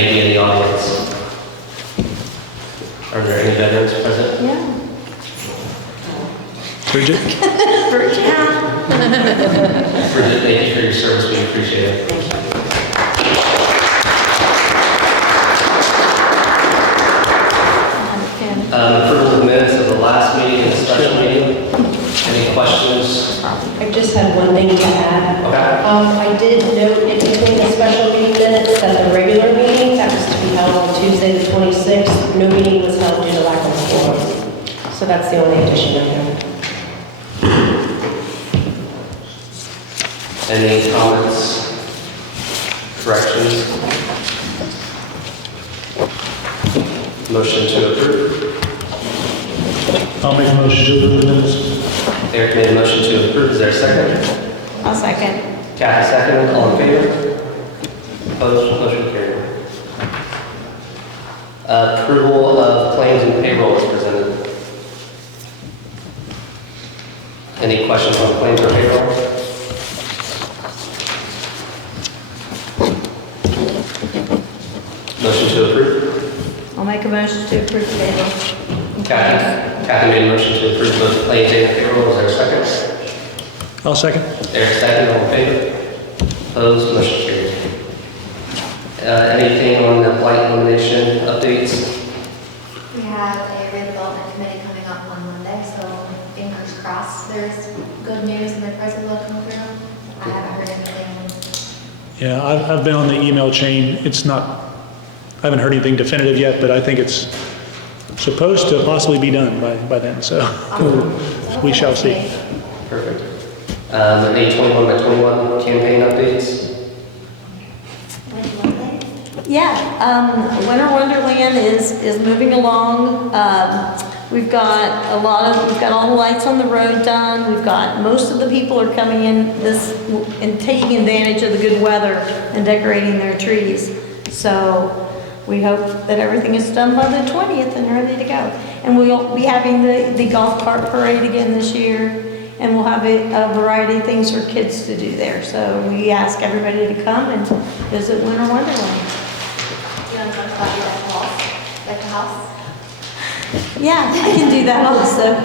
may be in the audience. Are there any veterans present? Yeah. Bridget? Bridget. Bridget, thank you for your service. We appreciate it. Approval of minutes of the last meeting and the special meeting. Any questions? I just had one thing to add. Okay. I did note in between the special meeting minutes that the regular meeting that was to be held on Tuesday the 26th, no meeting was held due to lack of quorum. So that's the only addition I have. Any comments? Corrections? Motion to approve. I'll make a motion to approve the minutes. Eric made a motion to approve. Is there a second? I'll second. Kathy seconded. All in favor? Opposed? Motion carried. Approval of claims and payroll is presented. Any questions on claims or payroll? Motion to approve. I'll make a motion to approve the payroll. Kathy made a motion to approve both claims and payroll. Is there a second? I'll second. Eric second. All in favor? Opposed? Motion carried. Anything on the Blight Elimination updates? We have a redevelopment committee coming up on Monday, so fingers crossed. There's good news and the appraisal will come through. I haven't heard anything. Yeah, I've been on the email chain. It's not, I haven't heard anything definitive yet, but I think it's supposed to possibly be done by then, so we shall see. Perfect. Any 21 by 21 campaign updates? Yeah, Winter Wonderland is moving along. We've got all the lights on the road done. We've got, most of the people are coming in and taking advantage of the good weather and decorating their trees. So we hope that everything is done by the 20th and ready to go. And we'll be having the golf cart parade again this year. And we'll have a variety of things for kids to do there. So we ask everybody to come and visit Winter Wonderland. You want to talk about your like the house? Yeah, I can do that also.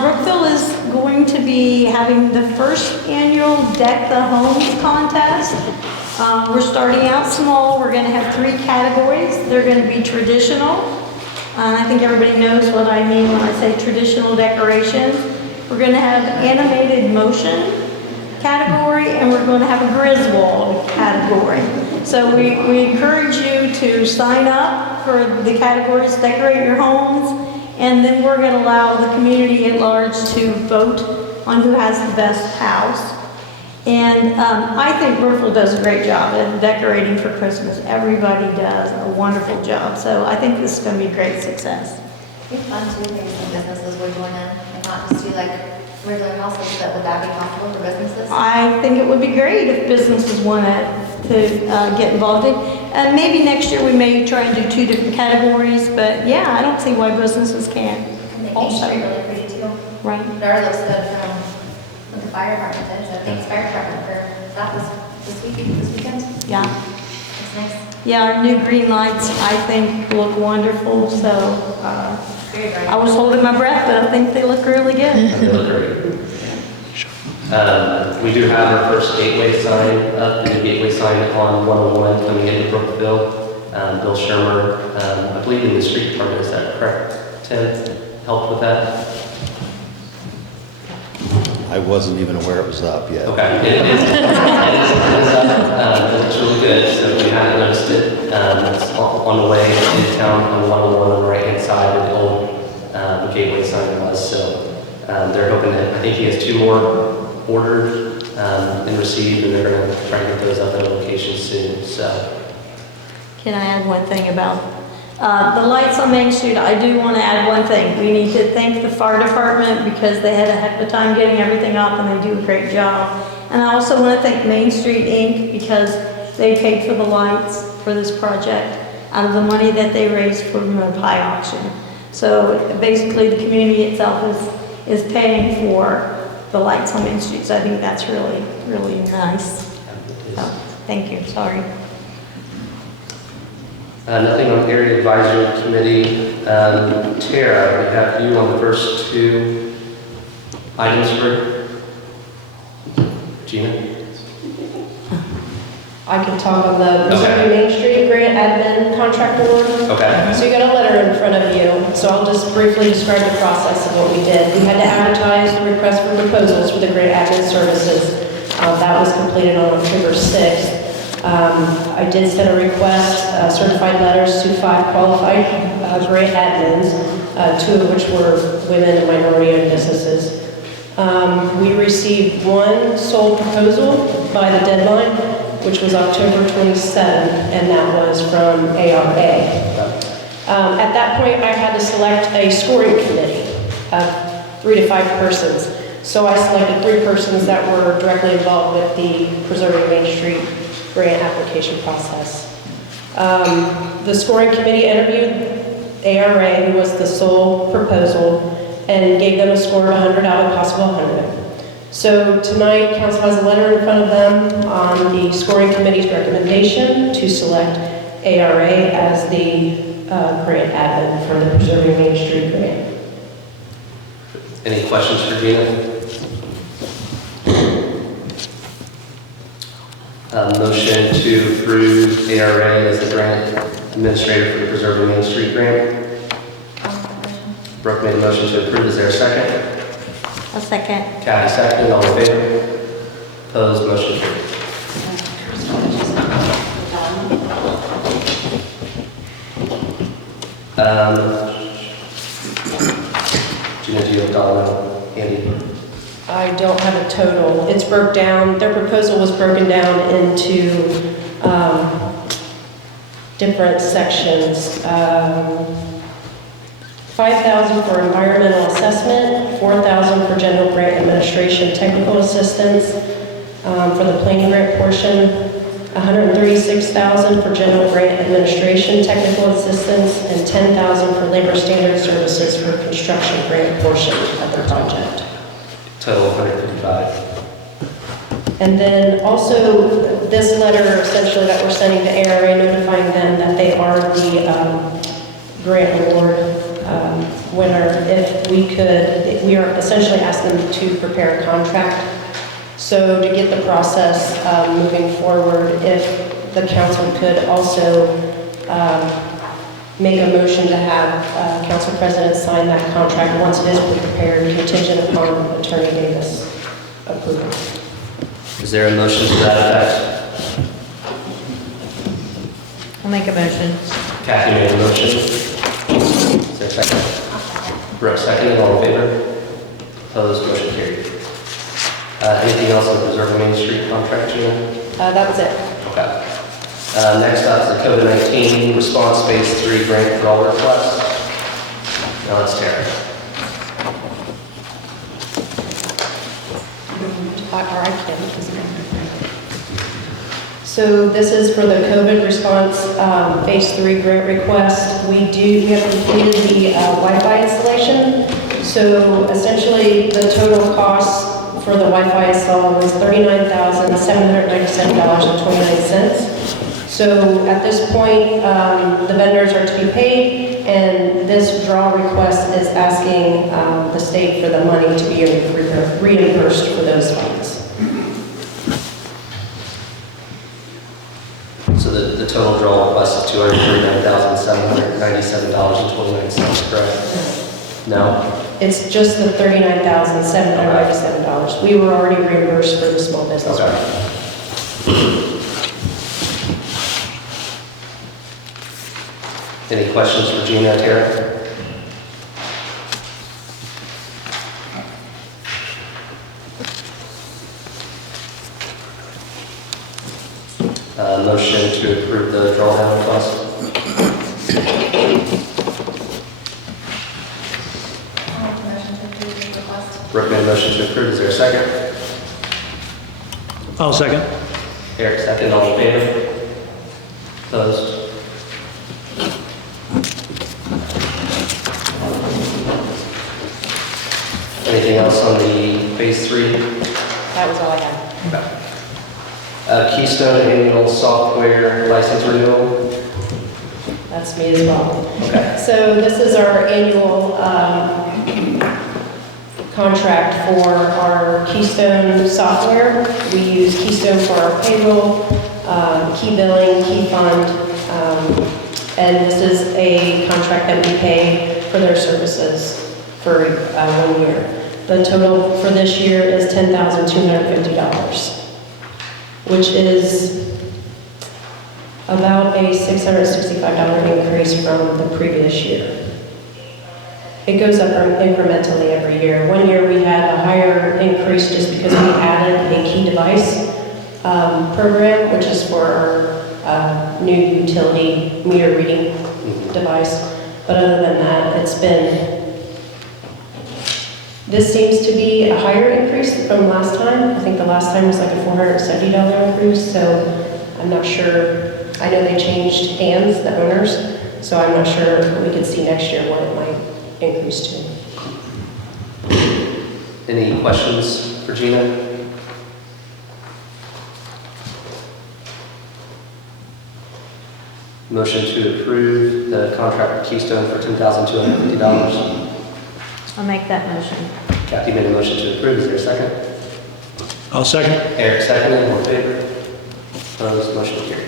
Brookville is going to be having the first annual Deck the Homes contest. We're starting out small. We're going to have 3 categories. They're going to be traditional. I think everybody knows what I mean when I say traditional decorations. We're going to have animated motion category, and we're going to have a Griswold category. So we encourage you to sign up for the categories, decorate your homes, and then we're going to allow the community at large to vote on who has the best house. And I think Brookville does a great job at decorating for Christmas. Everybody does a wonderful job. So I think this is going to be a great success. It's fun too, maybe some businesses would join in and not just do like regular houses, but would that be possible for businesses? I think it would be great if businesses wanted to get involved in. And maybe next year we may try and do 2 different categories, but yeah, I don't see why businesses can't. And they Also, paint really pretty too. right. There looks good from what the fire department did, so thanks fire department for that was this weekend. Yeah. It's nice. Yeah, our new green lights, I think, look wonderful. So Very bright. I was holding my breath, but I think they look really good. They look great. We do have our first gateway sign up, the gateway sign on 101 coming into Brookville. Bill Shermer, I believe in the street department, is that correct? Tim, helped with that? I wasn't even aware it was up yet. Okay, it is up. It's really good, so if you haven't noticed it, it's on the way into town on 101 on the right-hand side of the old gateway sign was. So they're hoping that, I think he has 2 more ordered and received, and they're going to try and get those up at a location soon. So. Can I add one thing about the lights on Main Street? I do want to add one thing. We need to thank the fire department because they had a heck of a time getting everything up, and they do a great job. And I also want to thank Main Street Inc. because they paid for the lights for this project out of the money that they raised from the pie auction. So basically the community itself is paying for the lights on Main Street. So I think that's really, really nice. So, thank you. Sorry. Nothing on area advisory committee. Tara, we have you on the first two items for Gina. I can talk on the Missouri Main Street Grant Admin Contract Award. Okay. So you got a letter in front of you, so I'll just briefly describe the process of what we did. We had to advertise the request for proposals for the grant admin services. That was completed on October 6th. I did send a request, certified letters to 5 qualified grant admins, 2 of which were women and minority-owned businesses. We received 1 sole proposal by the deadline, which was October 27th, and that was from ARA. At that point, I had to select a scoring committee of 3 to 5 persons. So I selected 3 persons that were directly involved with the Preserving Main Street grant application process. The scoring committee interviewed ARA, who was the sole proposal, and gave them a score of 100 out of possible 100. So tonight, council has a letter in front of them on the scoring committee's recommendation to select ARA as the grant admin for the Preserving Main Street grant. Any questions for Gina? Motion to approve ARA as the grant administrator for the Preserving Main Street grant. Brooke made a motion to approve. Is there a second? A second. Kathy seconded. All in favor? Opposed? Motion carried. Gina, do you have a dollar amount? Andy? I don't have a total. It's broke down, their proposal was broken down into different sections. 5,000 for environmental assessment, 4,000 for general grant administration technical assistance, for the planning grant portion, 136,000 for general grant administration technical assistance, and 10,000 for labor standard services for construction grant portion of the project. Total 155. And then also this letter essentially that we're sending to ARA notifying them that they are the grant award winner. If we could, we are essentially asking them to prepare a contract. So to get the process moving forward, if the council could also make a motion to have council president sign that contract once it is prepared, contingent upon Attorney Davis approval. Is there a motion to that effect? I'll make a motion. Kathy made a motion. Is there a second? Brooke seconded. All in favor? Opposed? Motion carried. Anything else on the Preserving Main Street contract, Gina? That was it. Okay. Next up is the COVID-19 response phase 3 grant for all requests. Now it's Tara. So this is for the COVID response phase 3 grant request. We have completed the Wi-Fi installation. So essentially the total cost for the Wi-Fi install was $39,797.29. So at this point, the vendors are to be paid, and this draw request is asking the state for the money to be reimbursed for those funds. So the total draw request is $239,797.29, correct? No? It's just the $39,797. We were already reimbursed for the small business. Okay. Any questions for Gina, Tara? Motion to approve the drawdown request. Motion to approve the request. Brooke made a motion to approve. Is there a second? I'll second. Eric second. All in favor? Opposed? Anything else on the phase 3? That was all I had. Keystone annual software license renewal. That's me as well. Okay. So this is our annual contract for our Keystone software. We use Keystone for our payroll, key billing, key fund, and this is a contract that we pay for their services for 1 year. The total for this year is $10,250, which is about a $665 increase from the previous year. It goes up incrementally every year. 1 year we had a higher increase just because we added a key device program, which is for our new utility meter reading device. But other than that, this seems to be a higher increase from last time. I think the last time was like a $470 increase, so I'm not sure. I know they changed hands, the owners, so I'm not sure we could see next year what it might increase to. Any questions for Gina? Motion to approve the contract with Keystone for $10,250. I'll make that motion. Kathy made a motion to approve. Is there a second? I'll second. Eric seconded. All in favor? Opposed? Motion carried.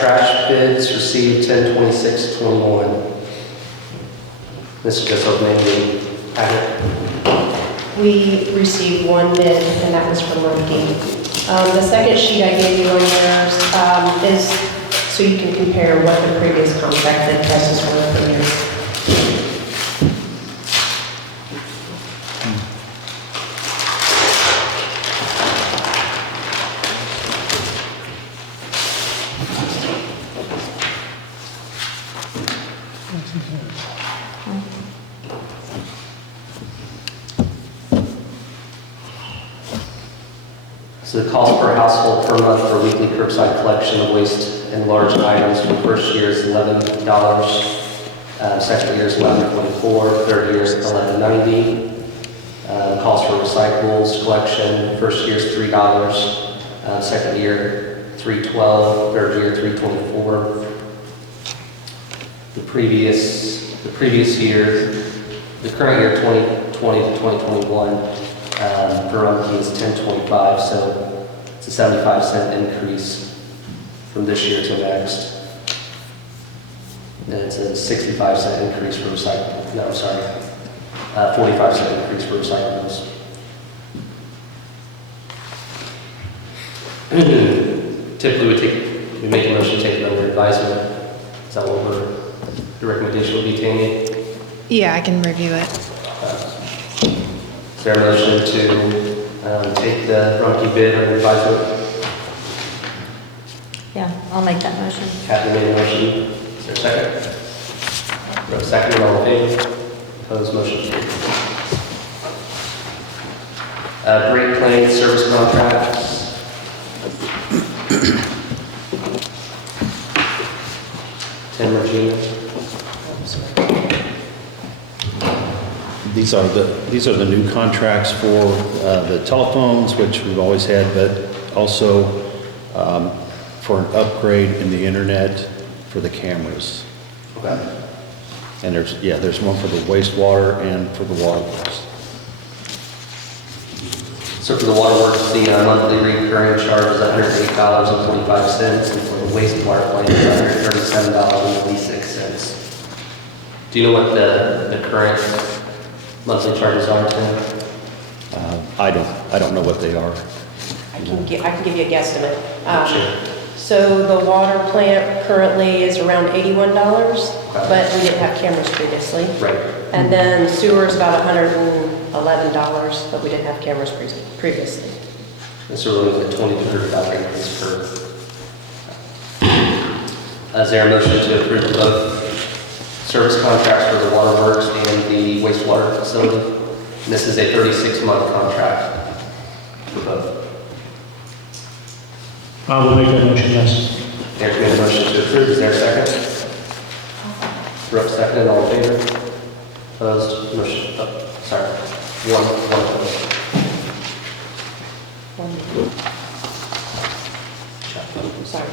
Trash bids received 10/26/21. This is just opening the packet. We received one bid, and that was from Rumpke. The second sheet I gave you on yours is so you can compare what the previous contracted prices were for you. So the cost per household per month for weekly curbside collection of waste and large items for the first year is $11. Second year is $11.24. Third year is $11.90. Cost for recyclables collection, first year is $3. Second year, $3.12. Third year, $3.24. The previous year, the current year, 2020 to 2021, for Rumpke is $10.25, so it's a 75-cent increase from this year to next. And it's a 65-cent increase for recycling. No, I'm sorry, 45-cent increase for recyclables. Typically, we make a motion to take it under advisement. Is that what the recommendation would be, Tammy? Yeah, I can review it. Is there a motion to take the Rumpke bid under advisement? Yeah, I'll make that motion. Kathy made a motion. Is there a second? Second, all in favor? Opposed, motion carried. Great Plains service contracts. Tim or Gina? These are the new contracts for the telephones, which we've always had, but also for an upgrade in the internet for the cameras. Okay. And there's one for the wastewater and for the waterworks. So for the waterworks, the monthly recurring charge is $108.25, and for the wastewater plant, it's $137.86. Do you know what the current monthly charges are, Tim? I don't know what they are. I can give you a guesstimate. Sure. So the water plant currently is around $81, Okay. but we didn't have cameras previously. Right. And then sewer is about $111, but we didn't have cameras previously. And so we're looking at $20 to $30 increase per. Is there a motion to approve both service contracts for the waterworks and the wastewater facility? And this is a 36-month contract for both. I will make that motion, yes. Eric made a motion to approve, is there a second? Brooke seconded, all in favor? Opposed, motion, sorry, one opposed. I'm sorry.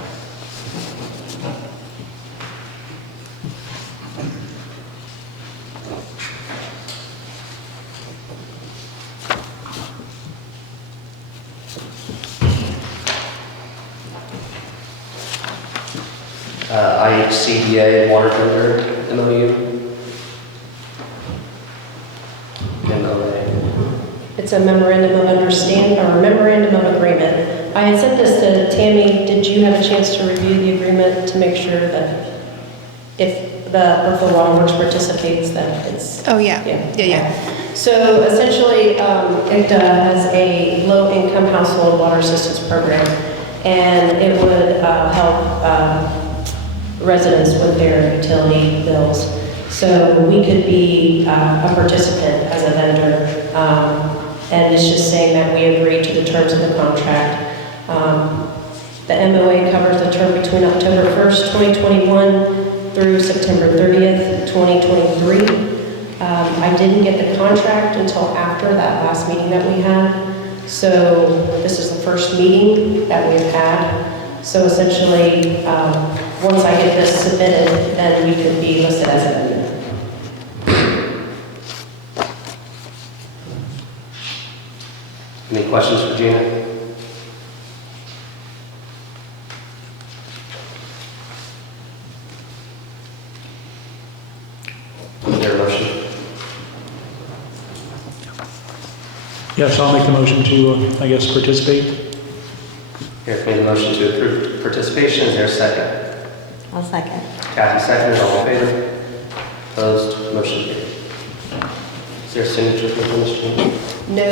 IHCDA water tender MOU. MOA. It's a memorandum of understanding, or memorandum of agreement. I had sent this to Tammy. Did you have a chance to review the agreement to make sure that if the Brookville Water Works participates, that it's... Oh, yeah. Yeah. So essentially, it has a low-income household water assistance program, and it would help residents with their utility bills. So we could be a participant as a vendor, and it's just saying that we agree to the terms of the contract. The MOA covers the term between October 1st, 2021 through September 30th, 2023. I didn't get the contract until after that last meeting that we had. So this is the first meeting that we've had. So essentially, once I get this submitted, then we could be listed as a vendor. Any questions for Gina? Is there a motion? Yes, I'll make the motion to, I guess, participate. Eric made a motion to approve participation, is there a second? I'll second. Kathy seconded, all in favor? Opposed, motion carried. Is there a signature for this, Gina? No,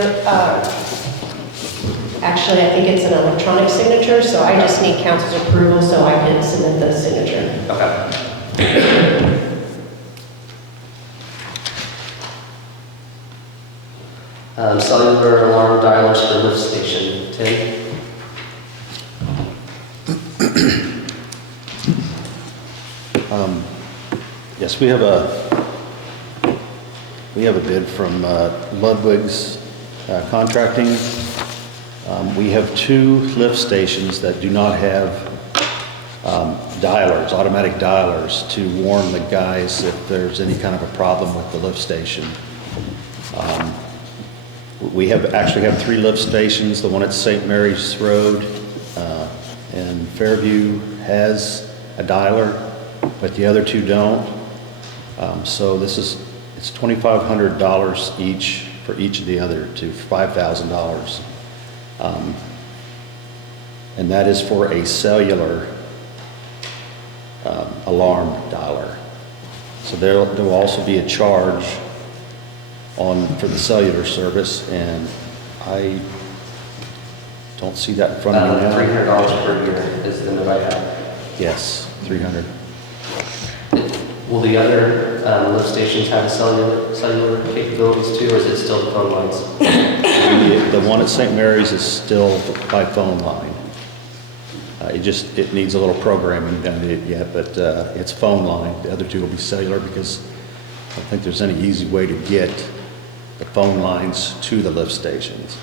actually, I think it's an electronic signature, so I just need council's approval so I can submit the signature. Okay. Cellular alarm dialers for lift station, Tim? Yes, we have a bid from Ludwig's Contracting. We have 2 lift stations that do not have dialers, automatic dialers, to warn the guys if there's any kind of a problem with the lift station. We actually have 3 lift stations. The one at St. Mary's Road and Fairview has a dialer, but the other 2 don't. So it's $2,500 each for each of the other 2, $5,000. And that is for a cellular alarm dialer. So there will also be a charge for the cellular service, and I don't see that in front of me now. $300 per year is the number I have. Yes, $300. Will the other lift stations have cellular capabilities too, or is it still the phone lines? The one at St. Mary's is still by phone line. It needs a little programming done to it yet, but it's phone line. The other 2 will be cellular because I don't think there's any easy way to get the phone lines to the lift stations.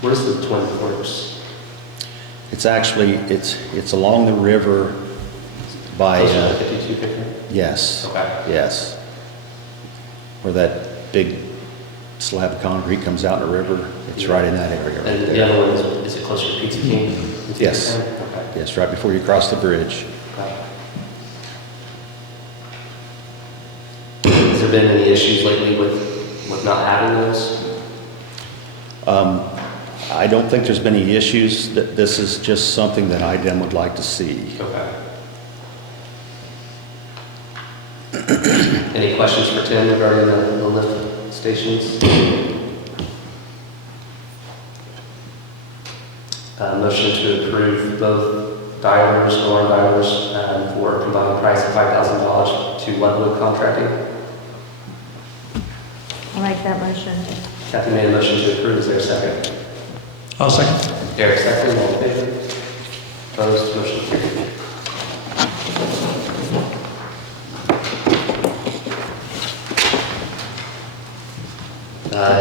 Where's the Twin Forks? It's actually, it's along the river by, Closer to 52 picture? yes, Okay. yes. Where that big slab of concrete comes out in the river, it's right in that area right And the there. other one, is it closer to Pizza King? Yes. Okay. Yes, right before you cross the bridge. Okay. Has there been any issues lately with not having those? I don't think there's been any issues. This is just something that IDEM would like to see. Okay. Any questions for Tim regarding the lift stations? Motion to approve both dialers, alarm dialers, for a combined price of $5,000 to Ludwig Contracting. I'll make that motion. Kathy made a motion to approve. Is there a second? I'll second. Eric second. All in favor? Opposed? Motion carried.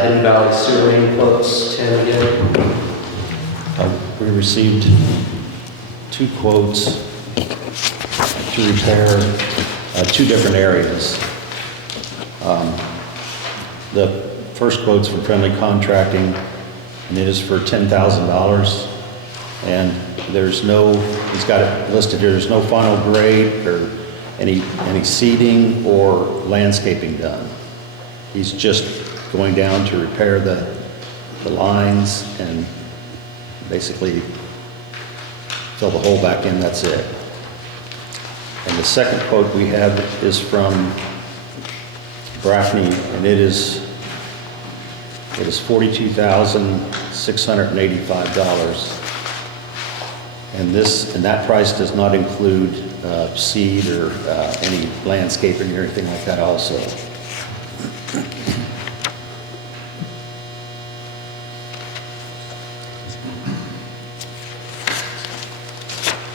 Hidden Valley sewer main quotes, 10 again. We received 2 quotes to repair 2 different areas. The first quote's from Friendly Contracting, and it is for $10,000. And there's no, he's got it listed here, there's no final grade or any seeding or landscaping done. He's just going down to repair the lines and basically fill the hole back in, that's it. And the second quote we have is from Braffney, and it is $42,685. And that price does not include seed or any landscaping or anything like that also.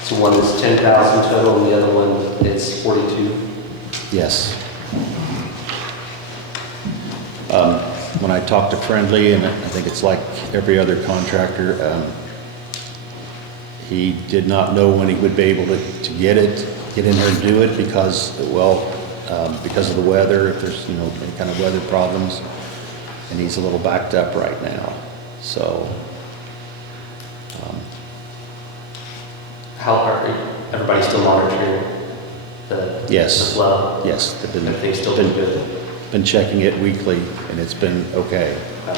So one is 10,000 total, and the other one is 42. Yes. When I talked to Friendly, and I think it's like every other contractor, he did not know when he would be able to get in there and do it because of the weather, if there's, any kind of weather problems, and he's a little backed up right now, so. How are everybody still monitoring the Yes. flow? Yes, they've been, Everything's still been good? been checking it weekly, and it's been okay. Does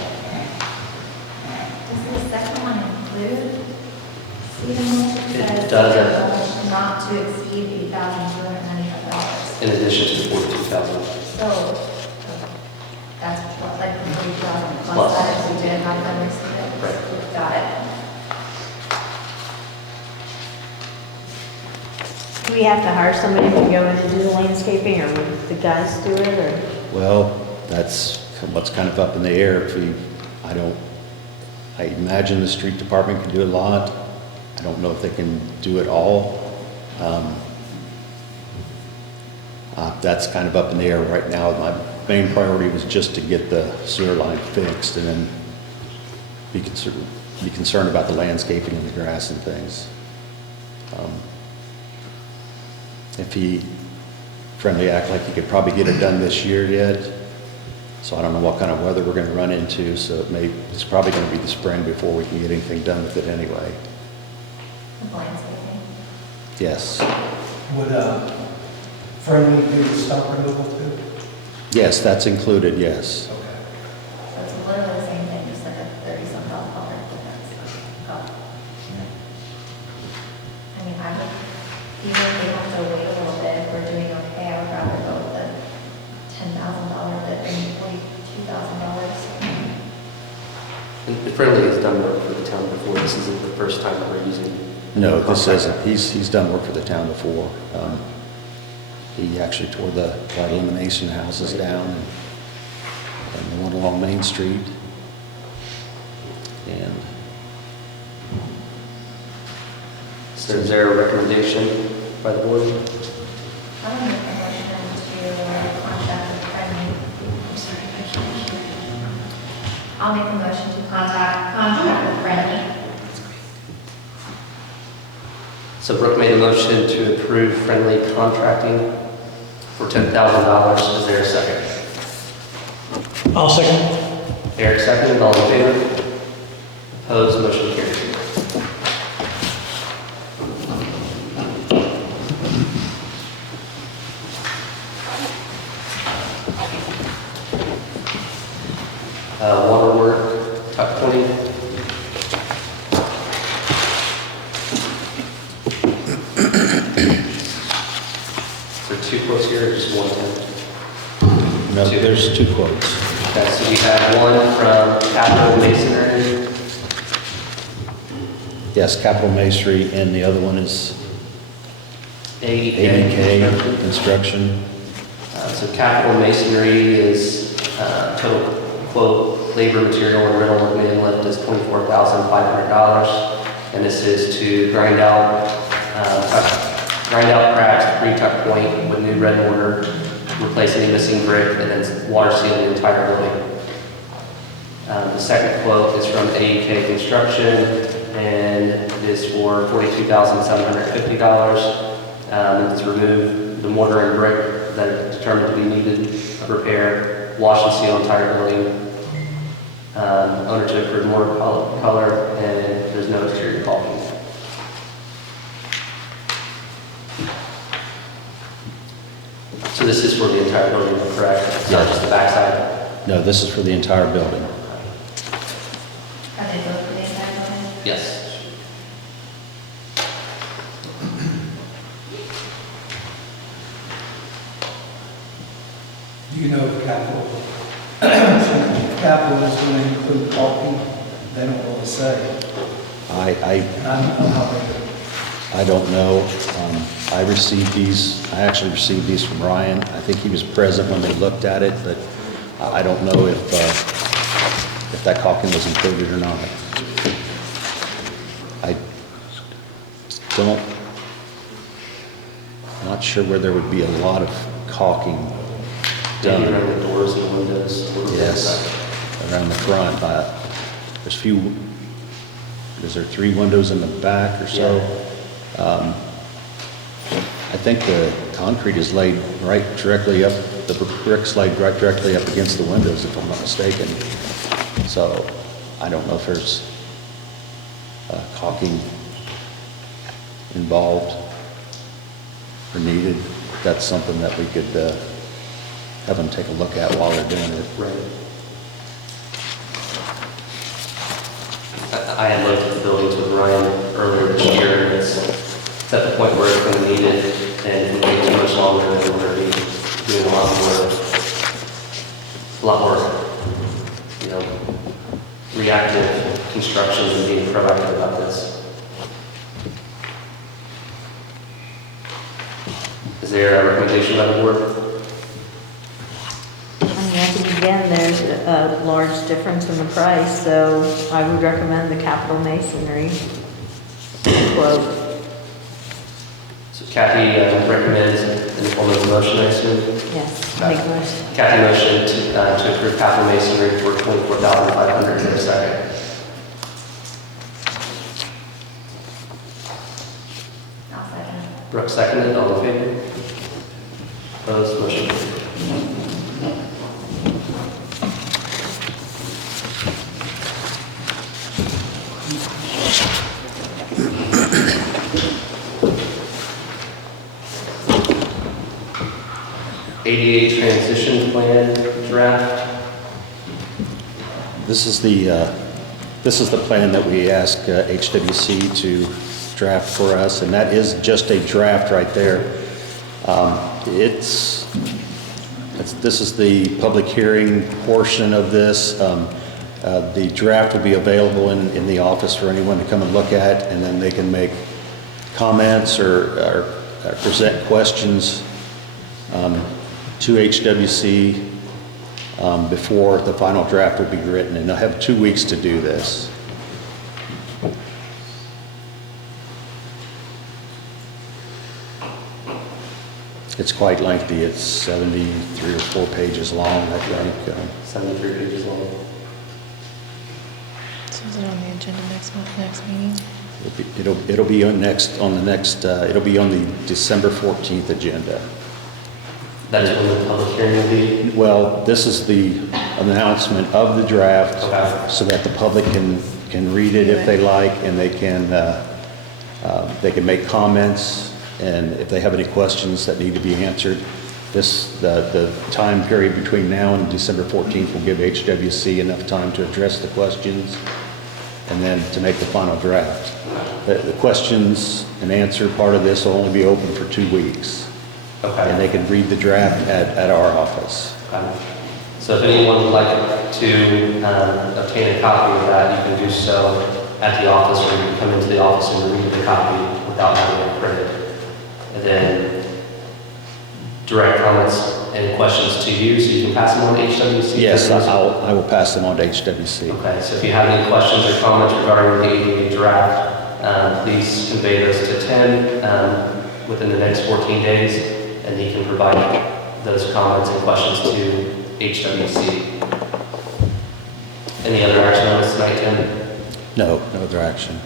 the second one include seed emulsion? It does. Not to exceed $8,295. In addition to the 42,000. So, that's what, like, the 40,000 Plus. plus that if we did have them receive it. Right. Got it. Do we have to hire somebody to go in and do the landscaping, or would the guys do it, or? Well, that's what's kind of up in the air. I imagine the street department can do a lot. I don't know if they can do it all. That's kind of up in the air right now. My main priority was just to get the sewer line fixed and then be concerned about the landscaping and the grass and things. If Friendly act like he could probably get it done this year yet. So I don't know what kind of weather we're gonna run into, so it's probably gonna be the spring before we can get anything done with it anyway. With landscaping. Yes. Would Friendly do the stump removal too? Yes, that's included, yes. Okay. So it's literally the same thing, just like a $30-some difference. Oh. I mean, I would, even if we have to wait a little bit, if we're doing okay, I would rather go with the $10,000 than $42,000. And Friendly has done work for the town before. This isn't the first time that we're using. No, this isn't. He's done work for the town before. He actually tore the Blight Elimination houses down and the one along Main Street. And So is there a recommendation by the board? I'm going to make a motion to contract with Friendly. I'm sorry, I can't hear. I'll make a motion to contract with Friendly. So Brooke made a motion to approve Friendly Contracting for $10,000. Is there a second? I'll second. Eric seconded. All in favor? Opposed? Motion carries. Waterwork, Tuckpointing. There are 2 quotes here, or just one? no, there's 2 quotes. Okay, so we have one from Capital Masonry. Yes, Capital Masonry, and the other one is 80K ABK construction. Construction. So Capital Masonry is Total quote, labor, material, and rental of main lift is $24,500. And this is to grind out cracks, pre-tuck point with new red mortar, replace any missing brick, and then water seal the entire building. The second quote is from AEK Construction, and it is for $42,750. It's remove the mortar and brick that are determined to be needed of repair, wash and seal entire building. Owner to approve mortar color, and there's no exterior caulking. So this is for the entire building, correct? It's not just the backside? No, this is for the entire building. Are they both for the entire building? Yes. Do you know if capital is going to include parking? They don't really say. I And I don't know how they do. I don't know. I actually received these from Ryan. I think he was present when they looked at it, but I don't know if that caulking was included or not. I don't, not sure where there would be a lot of caulking Maybe done. around the doors and windows. Yes, around the front. Is there 3 windows in the back or so? I think the concrete is laid right directly up, the brick's laid right directly up against the windows, if I'm not mistaken. So I don't know if there's caulking involved or needed. That's something that we could have them take a look at while they're doing it. Right. I had looked at the buildings with Ryan earlier this year, and it's at the point where it's going to need it, and if we wait too much longer, then we're going to be doing a lot more, reactive construction and being proactive about this. Is there a recommendation by the board? I mean, I think again, there's a large difference in the price, so I would recommend the capital masonry quote. So Kathy recommends in the form of a motion, I assume? Yes, make a motion. Kathy motion to approve capital masonry for $24,500 in a second. I'll second. Brooke seconded, all in favor? Opposed, motion carried. ADA transition plan draft. This is the plan that we ask HWC to draft for us, and that is just a draft right there. This is the public hearing portion of this. The draft will be available in the office for anyone to come and look at, and then they can make comments or present questions to HWC before the final draft will be written, and they'll have 2 weeks to do this. It's quite lengthy. It's 73 or 4 pages long, I think. 73 pages long. So is it on the agenda next meeting? It'll be on it'll be on the December 14th agenda. That is when the public hearing will be. Well, this is the announcement of the draft, Okay. so that the public can read it if they like, and they can make comments, and if they have any questions that need to be answered. The time period between now and December 14th will give HWC enough time to address the questions and then to make the final draft. The questions and answer part of this will only be open for 2 weeks. Okay. And they can read the draft at our office. So if anyone would like to obtain a copy of that, you can do so at the office, or you can come into the office and read the copy without having it printed. And then direct comments and questions to you, so you can pass them on to HWC? Yes, I will pass them on to HWC. Okay, so if you have any questions or comments regarding the ADA draft, please convey those to Tim within the next 14 days, and he can provide those comments and questions to HWC. Any other action on this tonight, Tim? No other action.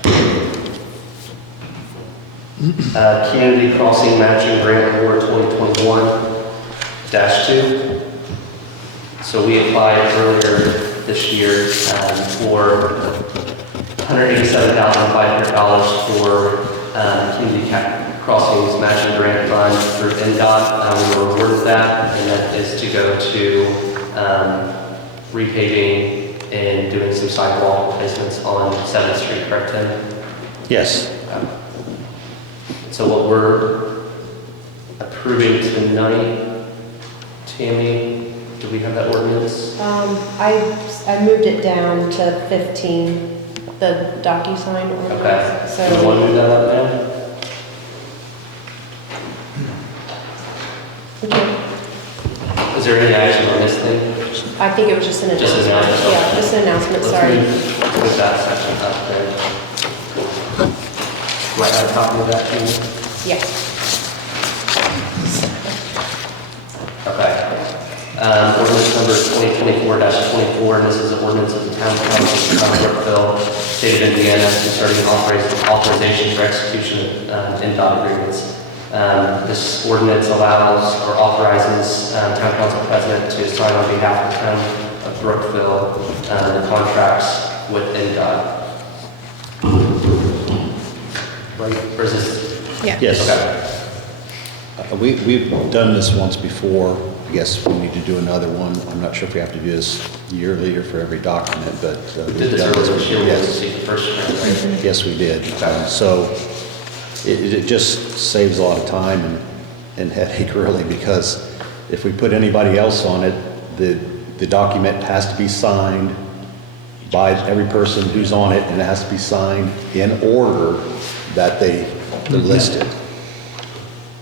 Community Crossing Matching Grant Award 2021-2. So we applied earlier this year for $187,500 for Community Crossings Matching Grant Fund through NDOT. We were awarded that, and that is to go to repaving and doing some sidewalk replacements on 7th Street, correct, Tim? Yes. So what we're approving tonight, Tammy, do we have that ordinance? I moved it down to 15, the DocuSign ordinance. Okay, So do you want to move that up now? Okay. Is there any action on this thing? I think it was just an Just an announcement. announcement. Yeah, just an announcement, Let's sorry. move that section up there. Do I have a copy of that, Tammy? Yeah. Okay. Ordinance number 2024-24, and this is an ordinance of the Town Council of the Town of Brookville, State of Indiana, concerning authorization for execution of NDOT agreements. This ordinance allows or authorizes Town Council President to sign on behalf of the Town of Brookville the contracts with NDOT. Right? Or is this? Yeah. Yes. Okay. We've done this once before. I guess we need to do another one. I'm not sure if we have to do this yearly or for every document, but. Did this earlier this year, we Yes. received the first grant, right? Yes, we did. Okay. So it just saves a lot of time and headache really, because if we put anybody else on it, the document has to be signed by every person who's on it, and it has to be signed in order that they're listed.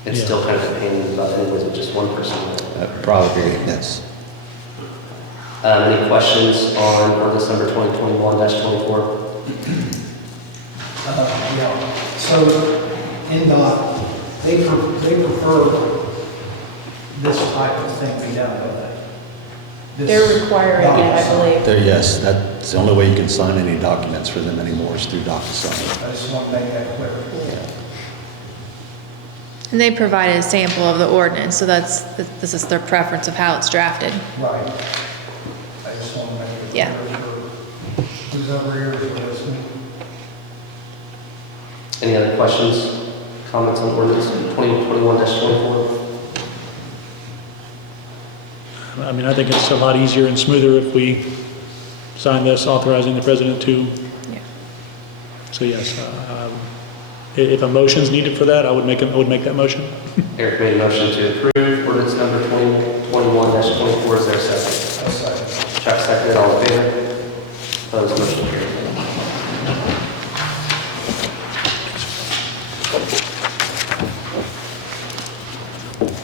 It's still kind of a pain in the butt anyways with just one person. Probably, yes. Any questions on ordinance number 2021-24? Yeah, so NDOT, they prefer this type of thing be done, don't they? This They're requiring it, I believe. Yes, that's the only way you can sign any documents for them anymore is through DocuSign. I just want to make that clear. And they provided a sample of the ordinance, so this is their preference of how it's drafted. Right. I just want to make it Yeah. clear for who's over here for listening. Any other questions, comments on ordinance 2021-24? I mean, I think it's a lot easier and smoother if we sign this authorizing the president to. Yeah. So yes, if a motion's needed for that, I would make that motion. Eric made a motion to approve ordinance number 2021-24. Is there a second? That's right. Chuck seconded, all in favor? Opposed, motion carried.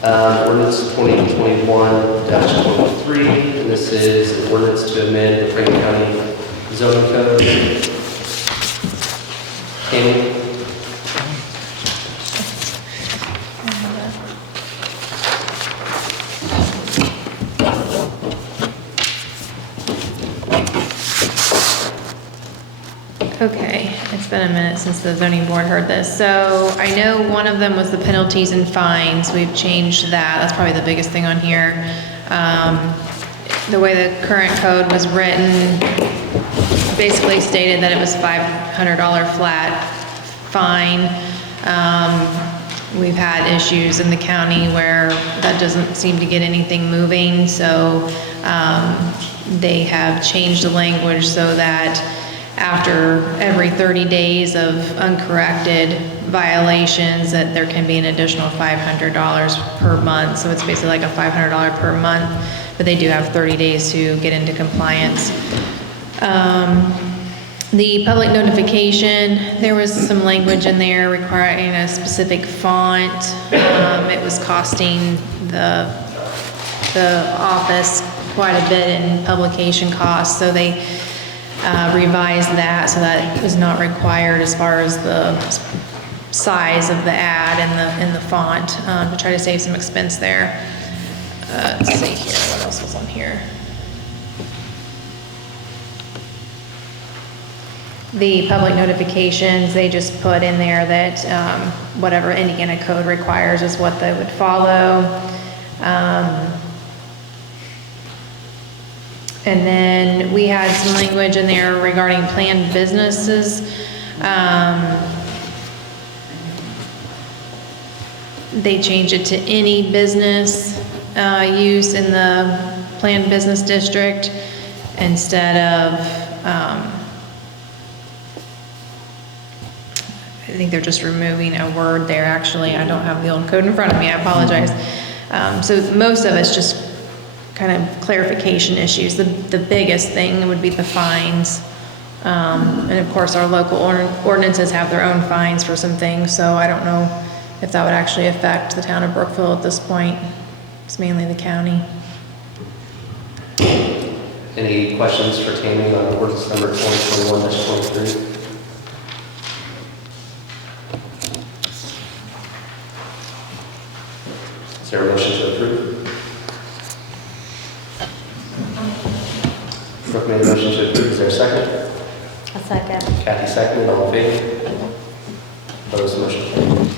Ordinance 2021-23, and this is an ordinance to amend the Franklin County zoning code. Tammy? Okay, it's been a minute since the zoning board heard this. So I know one of them was the penalties and fines. We've changed that. That's probably the biggest thing on here. The way the current code was written basically stated that it was $500 flat fine. We've had issues in the county where that doesn't seem to get anything moving, so they have changed the language so that after every 30 days of uncorrected violations, that there can be an additional $500 per month. So it's basically like a $500 per month, but they do have 30 days to get into compliance. The public notification, there was some language in there requiring a specific font. It was costing the the office quite a bit in publication costs, so they revised that so that it was not required as far as the size of the ad and the font, to try to save some expense there. Let's see here, what else was on here? The public notifications, they just put in there that whatever Indiana code requires is what they would follow. And then we had some language in there regarding planned businesses. They changed it to any business use in the planned business district instead of, I think they're just removing a word there, actually. I don't have the old code in front of me, I apologize. So most of it's just kind of clarification issues. The biggest thing would be the fines. And of course, our local ordinances have their own fines for some things, so I don't know if that would actually affect the town of Brookville at this point. It's mainly the county. Any questions for Tammy on ordinance number 2021-23? Is there a motion to approve? Brooke made a motion to approve. Is there a second? A second. Kathy seconded. All in favor? Opposed? Motion carried.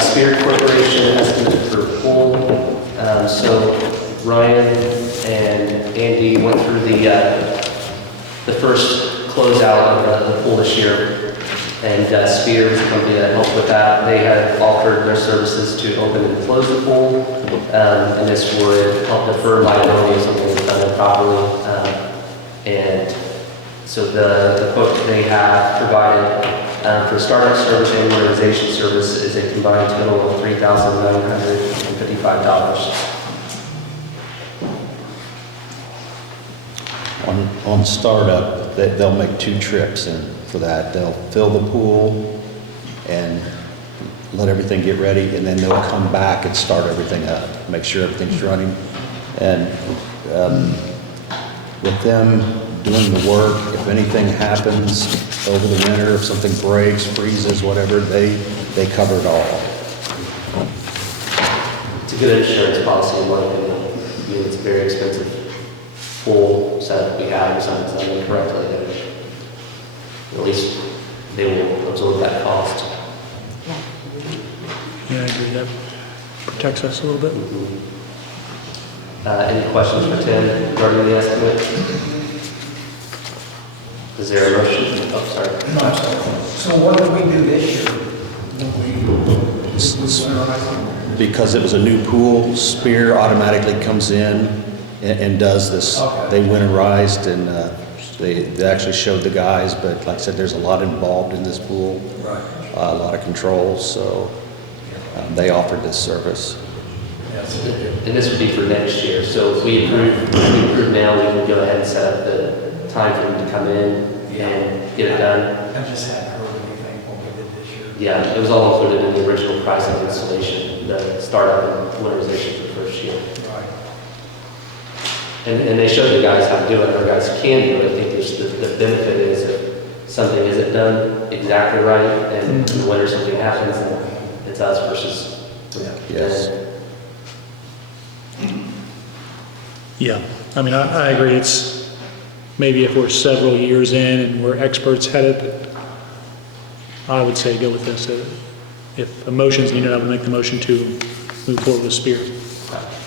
Spirit Corporation estimate for pool. So Ryan and Andy went through the first closeout of the pool this year, and Spear is the company that helped with that. They had offered their services to open and close the pool, and this would help defer liability if something was done improperly. And so the quote that they have provided for startup service and modernization service is a combined total of $3,955. On startup, they'll make 2 trips, and for that, they'll fill the pool and let everything get ready, and then they'll come back and start everything up, make sure everything's running. And with them doing the work, if anything happens over the winter, if something breaks, freezes, whatever, they cover it all. It's a good insurance policy in my opinion. I mean, it's a very expensive pool setup we have, if something's done incorrectly, then at least they will absorb that cost. Yeah, I agree, that protects us a little bit. Any questions for Tim regarding the estimate? Is there a motion? Oh, sorry. No, I'm sorry. So what did we do this year? Because it was a new pool, Spear automatically comes in and does this. Okay. They winterized, and they actually showed the guys, but like I said, there's a lot involved in this pool. Right. A lot of controls, so they offered this service. And this would be for next year, so if we approve now, we can go ahead and set up the time for them to come in and get it done. I just hadn't heard anything what we did this year. Yeah, it was all included in the original price of installation, the startup and winterization for the first year. Right. And they showed the guys how to do it, or guys can do it. I think there's the benefit is if something isn't done exactly right, and in the winter something happens, and it's us versus Yes. Yeah, I mean, I agree, it's, maybe if we're several years in and we're experts at it, I would say go with this. If a motion's needed, I would make the motion to move forward with Spear.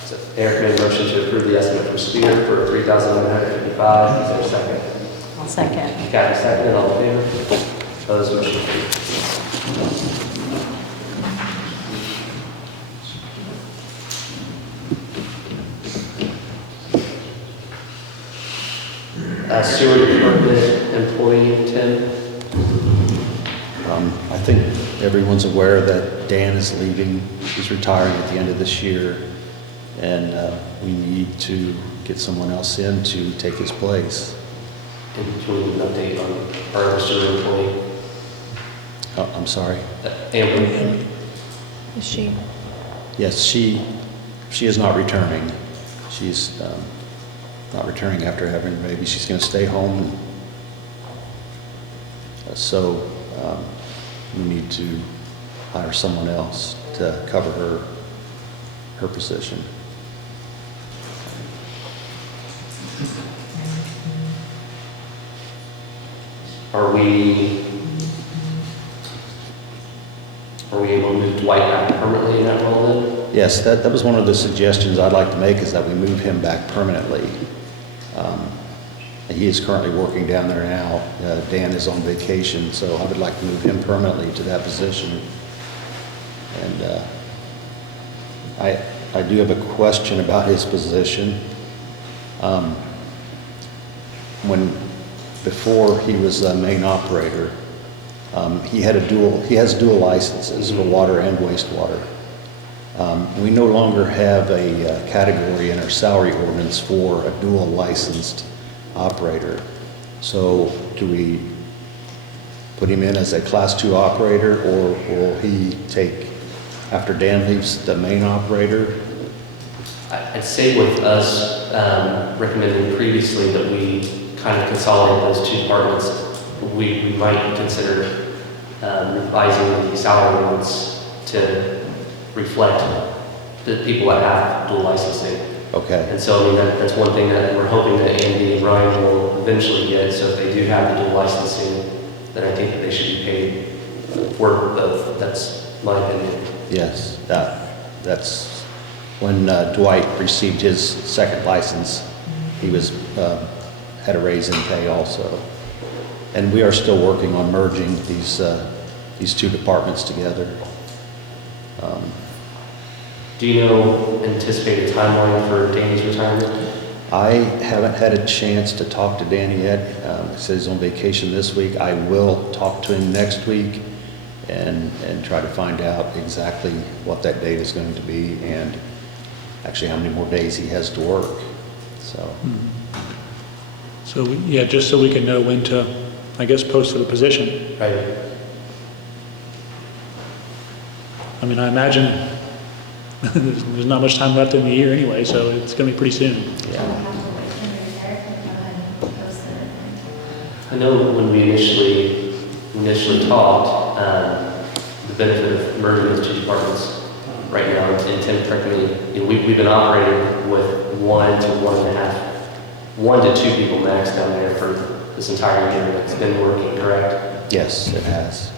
So Eric made a motion to approve the estimate from Spear for $3,955. Is there a second? I'll second. Kathy seconded. All in favor? Opposed? Motion carried. Sewer department employee, Tim. I think everyone's aware that Dan is leaving. He's retiring at the end of this year, and we need to get someone else in to take his place. And can we get an update on our sewer employee? Oh, I'm sorry. Amber, Is she? Yes, she is not returning. She's not returning after having a baby. She's going to stay home. So we need to hire someone else to cover her position. are we able to move Dwight back permanently in that role then? Yes, that was one of the suggestions I'd like to make, is that we move him back permanently. He is currently working down there now. Dan is on vacation, so I would like to move him permanently to that position. And I do have a question about his position. Before he was a main operator, he has dual licenses for water and wastewater. We no longer have a category in our salary ordinance for a dual licensed operator. So do we put him in as a class 2 operator, or will he take, after Dan leaves, the main operator? I'd say with us recommending previously that we kind of consolidate those two departments, we might consider revising the salary ordinance to reflect the people that have dual licensing. Okay. And so, I mean, that's one thing that we're hoping that Andy and Ryan will eventually get. So if they do have the dual licensing, then I think that they should be paid for both. That's my opinion. Yes, that's when Dwight received his second license, he had a raise in pay also. And we are still working on merging these two departments together. Do you know anticipated timeline for Danny's retirement? I haven't had a chance to talk to Danny yet. He says he's on vacation this week. I will talk to him next week and try to find out exactly what that date is going to be, and actually how many more days he has to work. So, yeah, just so we can know when to, I guess, post for the position. Right. I mean, I imagine there's not much time left in the year anyway, so it's going to be pretty soon. Yeah. I know when we initially talked, the benefit of merging those two departments right now, and Tim, correct me, we've been operating with 1 to 2 people max down there for this entire year. It's been working, correct? Yes, it has.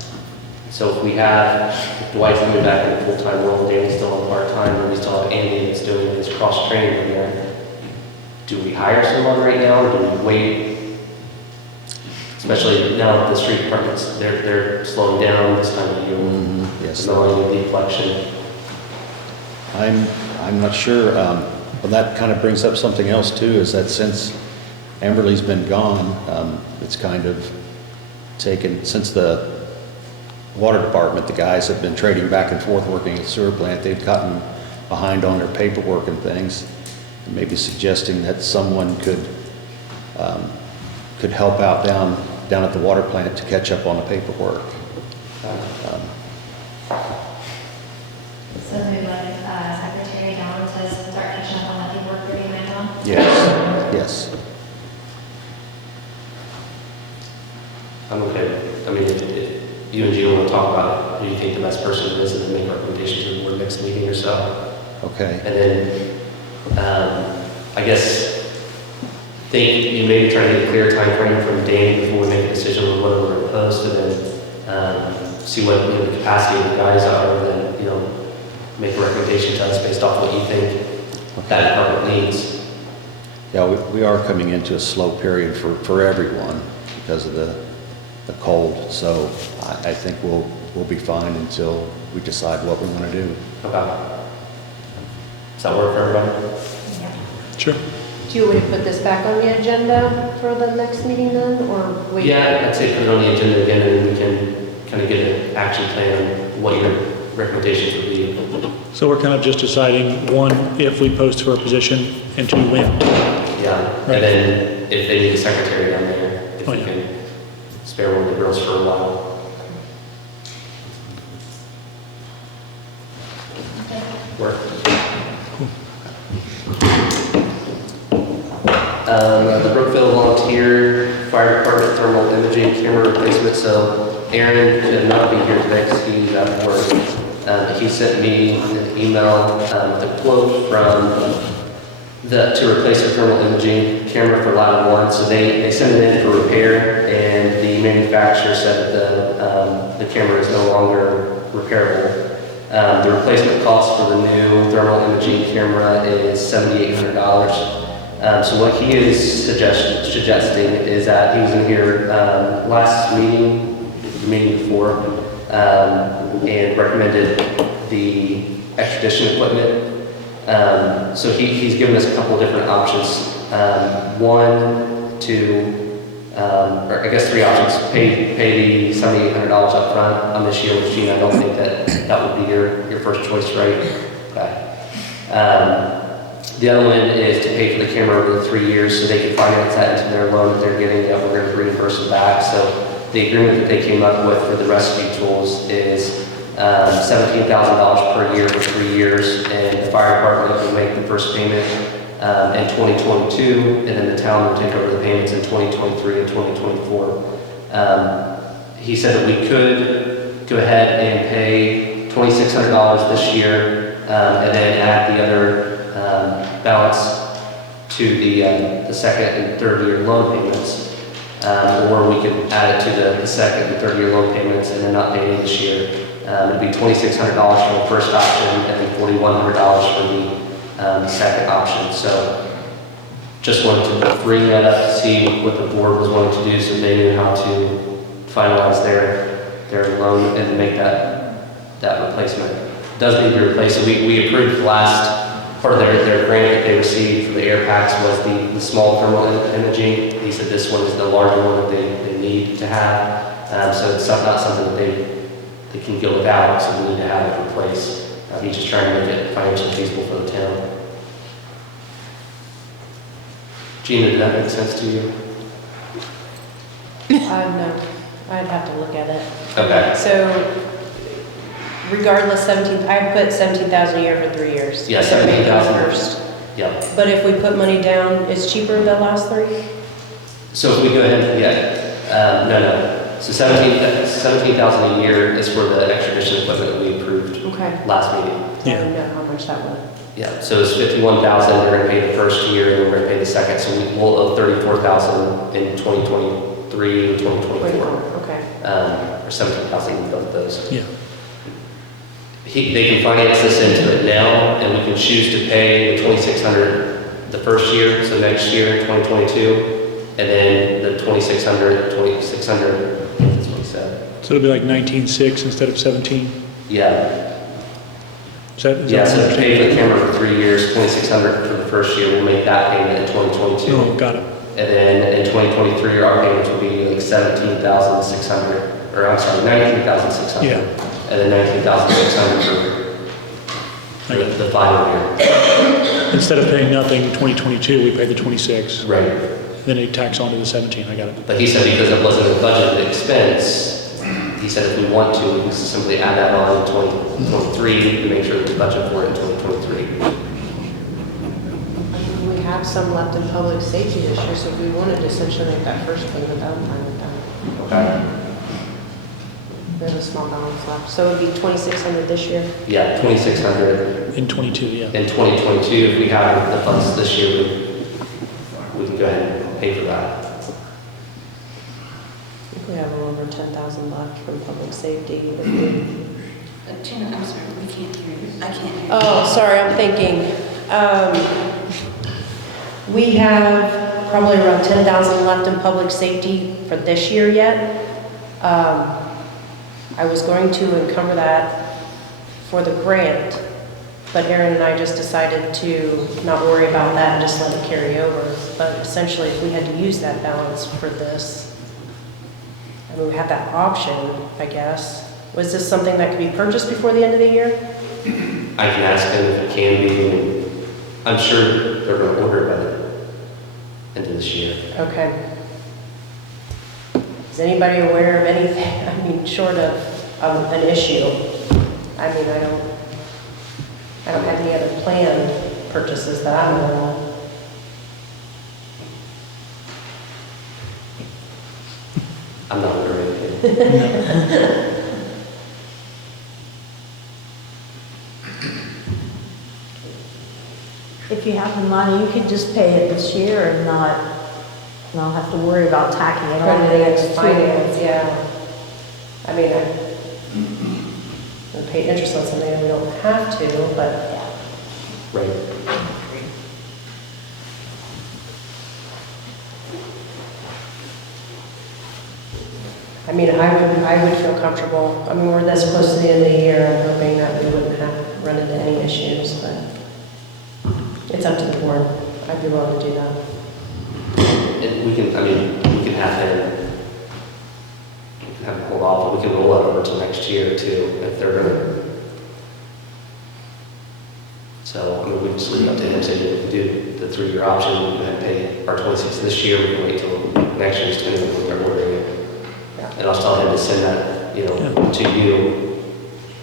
So if Dwight's moving back in a full-time role, Danny's still on part-time, and we still have Andy that's doing his cross-training in there, do we hire someone right now, or do we wait? Especially now that the street departments, they're slowing down this time of year. Yes. Knowing the election. I'm not sure. Well, that kind of brings up something else too, is that since Amberly's been gone, it's kind of taken, since the water department, the guys have been trading back and forth working at the sewer plant. They've gotten behind on their paperwork and things. And maybe suggesting that someone could help out down at the water plant to catch up on the paperwork. So maybe like Secretary Down to start catching up on that paperwork that you might on? Yes. I'm okay. I mean, if you and Gio want to talk about it, who do you think the best person is, and then make recommendations to the board next meeting or so? Okay. And then, I guess, think you maybe try to get a clear time frame from Danny before we make a decision on what we're going to post, and then see what the capacity of the guys are, and then make a recommendation to us based off what you think that department needs. Yeah, we are coming into a slow period for everyone because of the cold. So I think we'll be fine until we decide what we want to do. Okay. Does that work for everybody? Sure. Do you want to put this back on the agenda for the next meeting then, or wait? Yeah, I'd say put it on the agenda again, and then we can kind of get an action plan on what your recommendations would be. So we're kind of just deciding, 1, if we post for a position, and 2, when. Yeah, Right. and then if they need a secretary down there, if Oh, you yeah. can spare one of the girls for a while. the Brookville Volunteer Fire Department Thermal Imaging Camera Replacement. So Aaron could not be here today because he's at work. He sent me an email with a quote from to replace a thermal imaging camera for ladder 1. So they sent it in for repair, and the manufacturer said that the camera is no longer repairable. The replacement cost for the new thermal imaging camera is $7,800. So what he is suggesting is that he was in here last meeting, the meeting before, and recommended the extradition equipment. So he's given us a couple different options. One, or I guess 3 options. Pay the $7,800 up front on this year, which Gene, I don't think that would be your first choice, right? Okay. The other one is to pay for the camera over the 3 years so they can finance that into their loan that they're getting, that we're going to reimburse them back. So the agreement that they came up with for the rescue tools is $17,000 per year for 3 years, and the fire department will make the first payment in 2022, and then the town will take over the payments in 2023 and 2024. He said that we could go ahead and pay $2,600 this year, and then add the other balance to the second and third year loan payments, or we could add it to the second and third year loan payments and then not pay any this year. It'd be $2,600 for the first option and then $4,100 for the second option. So just wanted to bring that up to see what the board was wanting to do so they knew how to finalize their loan and make that replacement. It does need to be replaced. So we approved the last part of their grant that they received for the air packs was the small thermal imaging. He said this one is the larger one that they need to have. So it's not something that they can go without, so we need to have it replaced. He's just trying to make it financially feasible for the town. Gina, did that make sense to you? No, I'd have to look at it. Okay. So regardless, I put 17,000 a year for 3 years. Yeah, So make it 17,000. first. Yeah. But if we put money down, it's cheaper the last 3? So if we go ahead, no. So 17,000 a year is for the extradition equipment that we approved Okay. last meeting. I don't know how much that would. Yeah, so it's 51,000. They're going to pay the first year, and we're going to pay the second. So we'll owe 34,000 in 2023 and 2024, Okay. or 17,000 in both of those. Yeah. They can finance this into it now, and we can choose to pay the $2,600 the first year, so next year, 2022, and then the $2,600, that's what he said. So it'll be like 19.6 instead of 17? Yeah. Is that Yeah, so what to I'm pay for the understanding? camera for 3 years, $2,600 for the first year, we'll make that payment in 2022. Oh, got it. And then in 2023, our payments will be like $17,600, or I'm sorry, $19,600. Yeah. And then $19,600 for the final year. Instead of paying nothing in 2022, we pay the 26. Right. Then they tax onto the 17, I got it. But he said because it wasn't a budgeted expense, he said if we want to, we can simply add that on in 2023 to make sure that we budget for it in 2023. We have some left in public safety this year, so if we wanted to essentially make that first payment, that would be done. Okay. There's a small balance left. So it would be 2,600 this year? Yeah, 2,600 In 22, yeah. in 2022. If we have the funds this year, we can go ahead and pay for that. I think we have a little over 10,000 left from public safety. Tina, I'm sorry, we can't hear you. I can't hear you. Oh, sorry, I'm thinking. We have probably around 10,000 left in public safety for this year yet. I was going to encumber that for the grant, but Aaron and I just decided to not worry about that and just let it carry over. But essentially, if we had to use that balance for this, I mean, we have that option, I guess. Was this something that could be purchased before the end of the year? I can ask him if it can be. I'm sure they're going to order it by the end of this year. Okay. Is anybody aware of anything, I mean, short of an issue? I mean, I don't have any other planned purchases that I know of. If you have the money, you could just pay it this year and not have to worry about tacking it on to the next 2 years. Finance, yeah. I mean, we pay interest on something that we don't have to, but Right. I mean, I would feel comfortable. I mean, we're this close to the end of the year, I'm hoping that we wouldn't have run into any issues, but it's up to the board. I'd be willing to do that. And we can have it hold off, but we can roll it over to next year too, if they're gonna. So, I mean, we just leave it up to him, say we can do the 3-year option, we can pay our 26 this year, we can wait till next year's 20 when we start ordering it. And I'll tell him to send that, to you,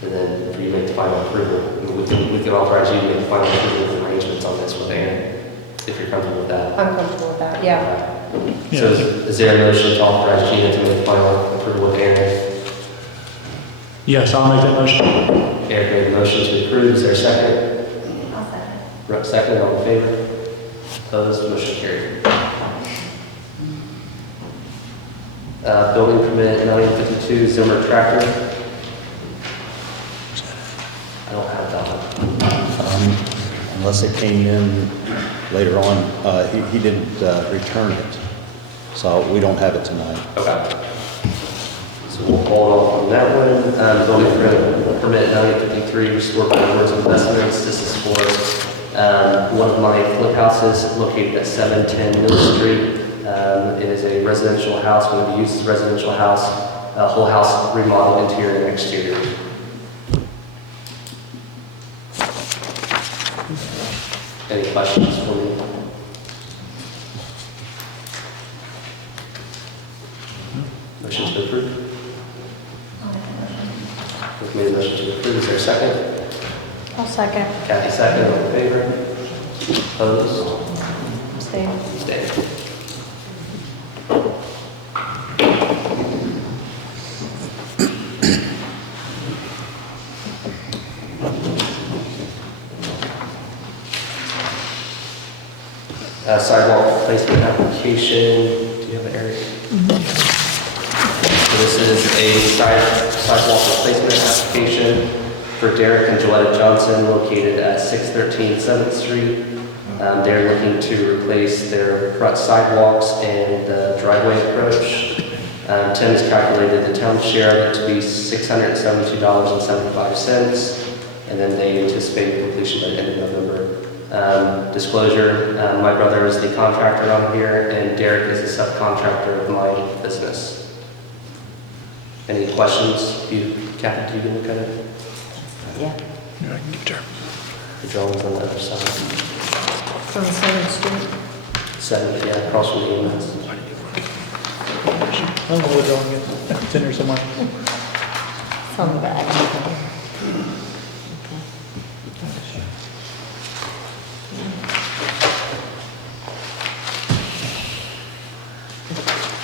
and then for you to make the final approval. I mean, we can authorize you to make the final approval with arrangements on this with Aaron, if you're comfortable with that. I'm comfortable with that, yeah. So is there a motion to authorize Gina to make the final approval with Aaron? Yes, I'll make that motion. Eric made a motion to approve, is there a second? I'll second. Rupp second, all in favor? Opposed, motion carried. Building permit 952 Zimmer tractor. I don't have that one. Unless it came in later on, he didn't return it, so we don't have it tonight. Okay. So we'll hold off on that one. Building permit 953 Restore Boards Investments. This is for one of my flip houses located at 710 Mill Street. It is a residential house, going to be used as a residential house, a whole house remodeled interior and exterior. Any questions for me? Motion to approve? We've made a motion to approve, is there a second? I'll second. Kathy second, all in favor? Opposed? Stay. Abstained. Sidewalk placement application, do you have an area? So this is a sidewalk replacement application for Derek and Joetta Johnson located at 613 7th Street. They're looking to replace their front sidewalks and the driveway approach. Tim has calculated the town share of it to be $672.75, and then they anticipate completion by the end of November. Disclosure, my brother is the contractor on here, and Derek is a subcontractor of my business. Any questions? Kathy, do you look at it? Yeah. The drawings on the other side. From 7th Street. 7, yeah, across from the EMS. I don't know what drawing is. It's in there somewhere. It's on the back.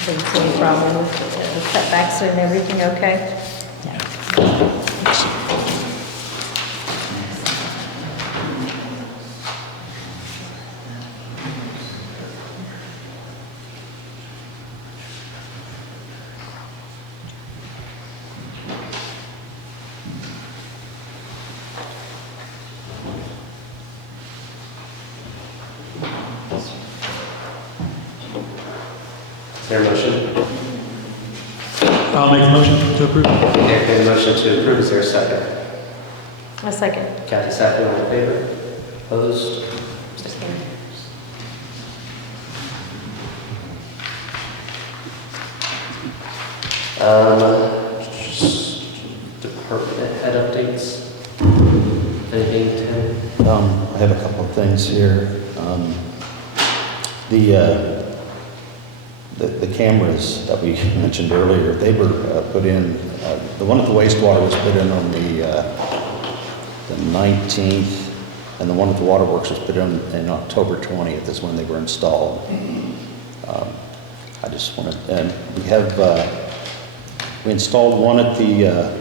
Didn't see any problem with the setbacks and everything, okay? Is there a motion? I'll make the motion to approve. Eric made a motion to approve, is there a second? A second. Kathy second, all in favor? Opposed? Abstained. Department head updates. Anything, Tim? I have a couple of things here. The cameras that we mentioned earlier, they were put in, the one at the wastewater was put in on the 19th, and the one at the waterworks was put in October 20th is when they were installed. I just wanted, and we have We installed one at the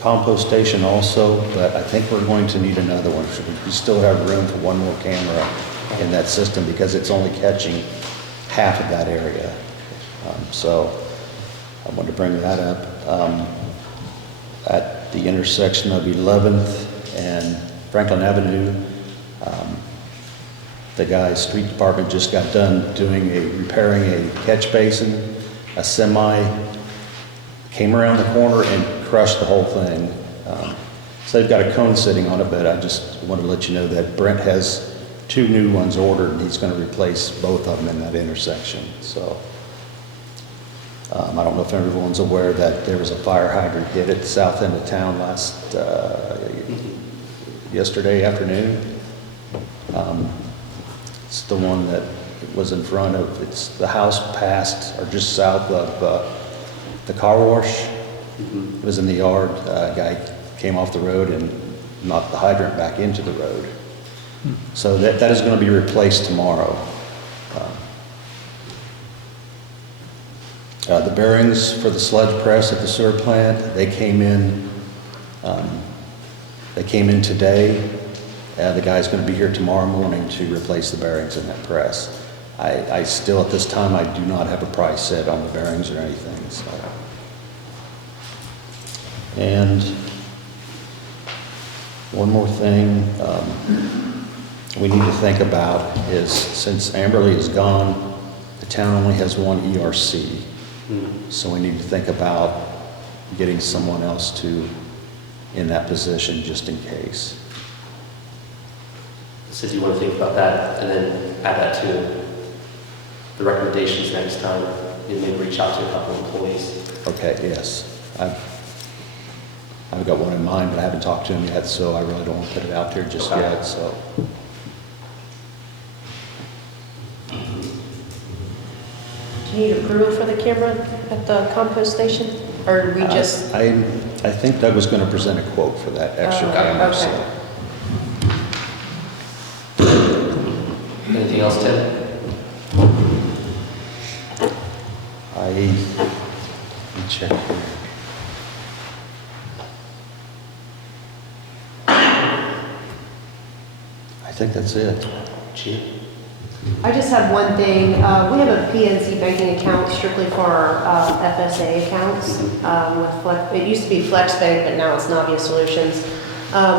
compost station also, but I think we're going to need another one. We still have room for one more camera in that system because it's only catching half of that area. So I wanted to bring that up. At the intersection of 11th and Franklin Avenue, the guy's street department just got done repairing a catch basin. A semi came around the corner and crushed the whole thing. So they've got a cone sitting on it, but I just wanted to let you know that Brent has 2 new ones ordered, and he's going to replace both of them in that intersection. So I don't know if everyone's aware that there was a fire hydrant hit at the south end of town yesterday afternoon. It's the one that was in front of, it's the house past or just south of the car wash. It was in the yard. A guy came off the road and knocked the hydrant back into the road. So that is going to be replaced tomorrow. The bearings for the sludge press at the sewer plant, they came in today. The guy's going to be here tomorrow morning to replace the bearings in that press. I still, at this time, I do not have a price set on the bearings or anything. So. And one more thing we need to think about is, since Amberley is gone, the town only has one ERC. So we need to think about getting someone else in that position just in case. Says you want to think about that and then add that to the recommendations next time. You maybe reach out to a couple of employees. Okay, yes. I've got one in mind, but I haven't talked to him yet, so I really don't want to put it out there just yet, so. Do you need approval for the camera at the compost station? Or we just? I think Doug was going to present a quote for that extra camera, okay. so. Anything else, Ted? Let me check here. I think that's it. Chief? I just have one thing. We have a PNC banking account strictly for our FSA accounts. It used to be Flex Bank, but now it's Navia Solutions.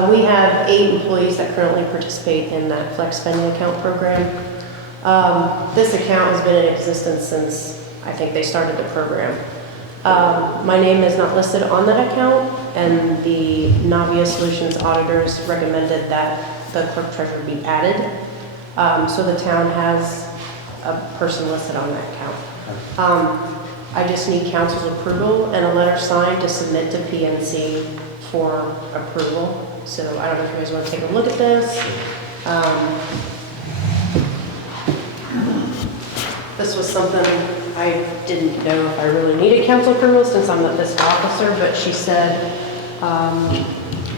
We have 8 employees that currently participate in that Flex Spending Account program. This account has been in existence since I think they started the program. My name is not listed on that account, and the Navia Solutions auditors recommended that the clerk treasurer be added. So the town has a person listed on that account. I just need council's approval and a letter signed to submit to PNC for approval. So I don't know if you guys want to take a look at this. This was something I didn't know if I really needed council approval since I'm the fiscal officer, but she said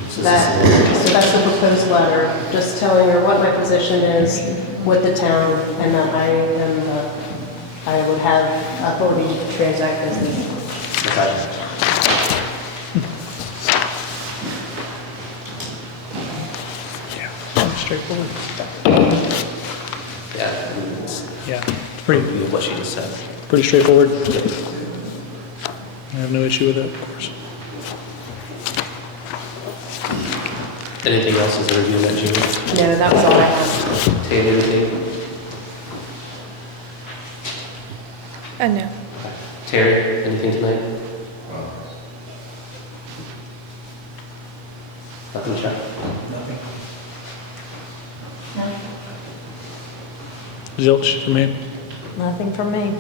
so that's the proposed letter, just telling her what my position is with the town and that I would have authority to transact business. Okay. Straightforward. Yeah. Yeah, it's pretty What she just said. straightforward. I have no issue with it, of course. Anything else is reviewing that, Julie? No, that was all I had. Taylor, anything? No. Terry, anything tonight? Nothing, Chuck? Nothing. Zilch for me. Nothing from me.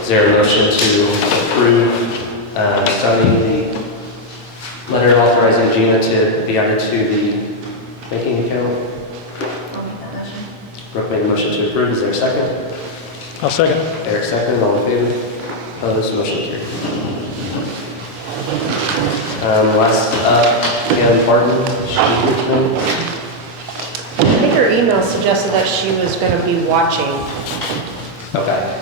Is there a motion to approve signing the letter authorizing Gina to be added to the banking account? I'll make that motion. Brooke made a motion to approve. Is there a second? I'll second. Eric second. All in favor? Opposed? Motion carried. Last up, Pam Barton, she here tonight? I think her email suggested that she was going to be watching. Okay.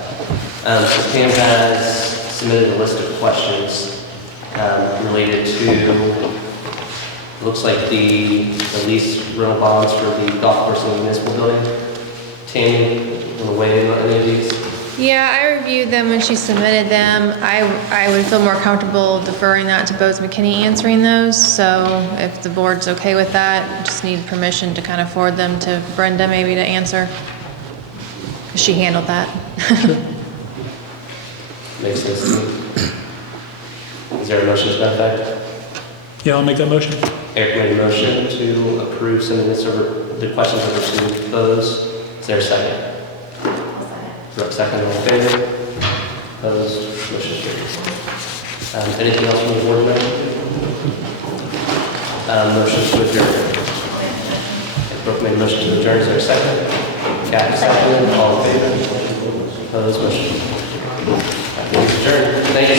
So Pam has submitted a list of questions related to, looks like the lease rental bonds for the golf course and the municipal building. Tammy, want to weigh in on any of these? Yeah, I reviewed them when she submitted them. I would feel more comfortable deferring that to Bose McKinney answering those. So if the board's okay with that, just need permission to kind of forward them to Brenda maybe to answer. She handled that. Makes sense to me. Is there a motion to that effect? Yeah, I'll make that motion. Eric made a motion to approve sending this over, the questions over to Bose. Is there a second? I'll second. Brooke, second, all in favor? Opposed, motion carries. Anything else from the board member? Motion to adjourn. Brooke made a motion to adjourn, is there a second? Kathy, second, all in favor? Opposed, motion. Adjourned. Thank you.